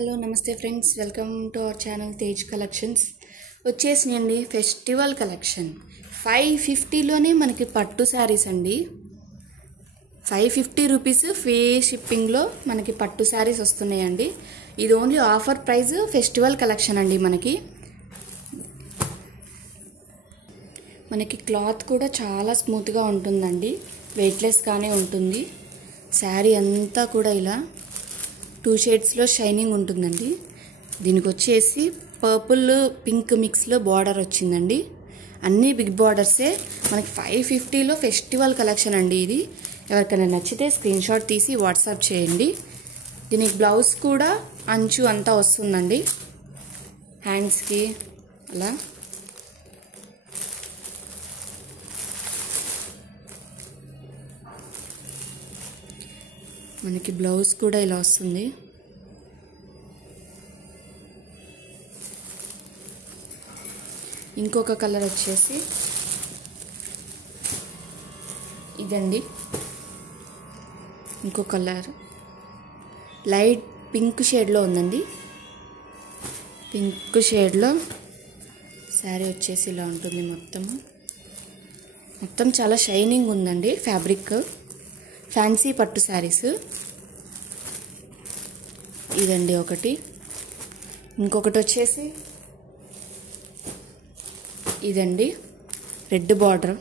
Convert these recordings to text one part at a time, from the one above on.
Hello namaste friends, welcome to our channel Tej collections. వచ్చేసినాయండి festival collection. 550లోనే మనకి పట్టు శారీస్ అండి. 550 రూపీస్ ఫ్రీ షిప్పింగ్లో మనకి పట్టు శారీస్ వస్తున్నాయండి. ఇది only offer price festival collection అండి. మనకి క్లాత్ కూడా చాలా స్మూత్గా ఉంటుందండి, వెయిట్లెస్గానే ఉంటుంది. శారీ అంతా కూడా ఇలా 2 షేడ్స్లో షైనింగ్ ఉంటుందండి. దీనికి వచ్చేసి పర్పుల్ పింక్ మిక్స్లో బార్డర్ వచ్చిందండి. అన్నీ బిగ్ బార్డర్సే. మనకి 550లో ఫెస్టివల్ కలెక్షన్ అండి. ఇది ఎవరికైనా నచ్చితే స్క్రీన్ షాట్ తీసి వాట్సాప్ చేయండి. దీనికి బ్లౌజ్ కూడా అంచు అంతా వస్తుందండి, హ్యాండ్స్కి అలా. మనకి బ్లౌజ్ కూడా ఇలా వస్తుంది. ఇంకొక కలర్ వచ్చేసి ఇదండి. ఇంకో కలర్ లైట్ పింక్ షేడ్లో ఉందండి. పింక్ షేడ్లో శారీ వచ్చేసి ఇలా ఉంటుంది. మొత్తం చాలా షైనింగ్ ఉందండి. ఫ్యాబ్రిక్ ఫ్యాన్సీ పట్టు శారీస్ ఇదండి ఒకటి. ఇంకొకటి వచ్చేసి ఇదండి, రెడ్ బార్డర్.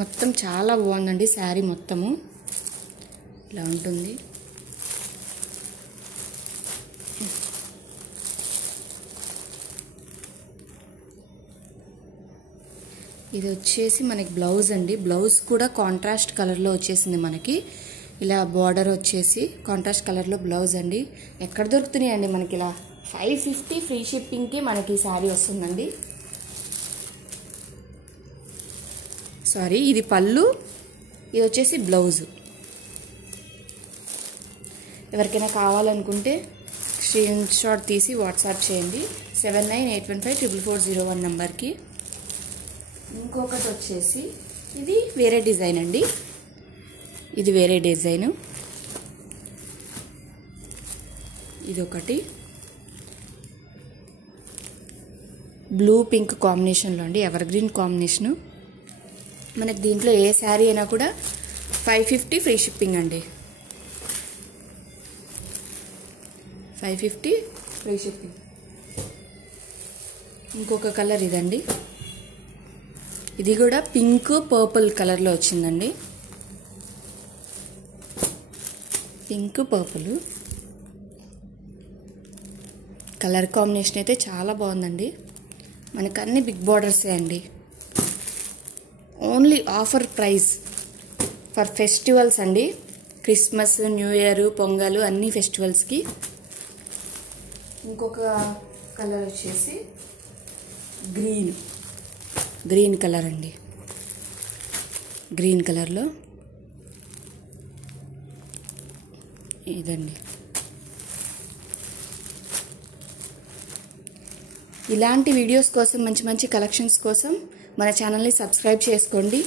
మొత్తం చాలా బాగుందండి. శారీ మొత్తము ఇలా ఉంటుంది. ఇది వచ్చేసి మనకి బ్లౌజ్ అండి. బ్లౌజ్ కూడా కాంట్రాస్ట్ కలర్లో వచ్చేసింది. మనకి ఇలా బార్డర్ వచ్చేసి కాంట్రాస్ట్ కలర్లో బ్లౌజ్ అండి. ఎక్కడ దొరుకుతున్నాయండి మనకి ఇలా 550 ఫ్రీ షిప్పింగ్కి మనకి శారీ వస్తుందండి. సారీ, ఇది పళ్ళు, ఇది వచ్చేసి బ్లౌజు. ఎవరికైనా కావాలనుకుంటే స్క్రీన్ షాట్ తీసి వాట్సాప్ చేయండి 7981544001 నెంబర్కి. ఇంకొకటి వచ్చేసి ఇది వేరే డిజైన్ అండి. ఇది వేరే డిజైను. ఇది ఒకటి బ్లూ పింక్ కాంబినేషన్లో అండి, ఎవర్ గ్రీన్ కాంబినేషను. మనకి దీంట్లో ఏ శారీ అయినా కూడా 550 ఫ్రీ షిప్పింగ్ అండి. 550 ఫ్రీ షిప్పింగ్. ఇంకొక కలర్ ఇదండి. ఇది కూడా పింక్ పర్పుల్ కలర్లో వచ్చిందండి. పింక్ పర్పుల్ కలర్ కాంబినేషన్ అయితే చాలా బాగుందండి. మనకు అన్ని బిగ్ బార్డర్సే అండి. Only offer price for festivals అండి. క్రిస్మస్, న్యూ ఇయర్, పొంగల్ అన్ని ఫెస్టివల్స్కి. ఇంకొక కలర్ వచ్చేసి గ్రీన్ కలర్ అండి. గ్రీన్ కలర్లో ఇదండి. ఇలాంటి వీడియోస్ కోసం, మంచి కలెక్షన్స్ కోసం మన ఛానల్ని సబ్స్క్రైబ్ చేసుకోండి.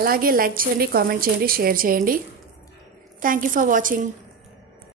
అలాగే లైక్ చేయండి, కామెంట్ చేయండి, షేర్ చేయండి. Thank you for watching.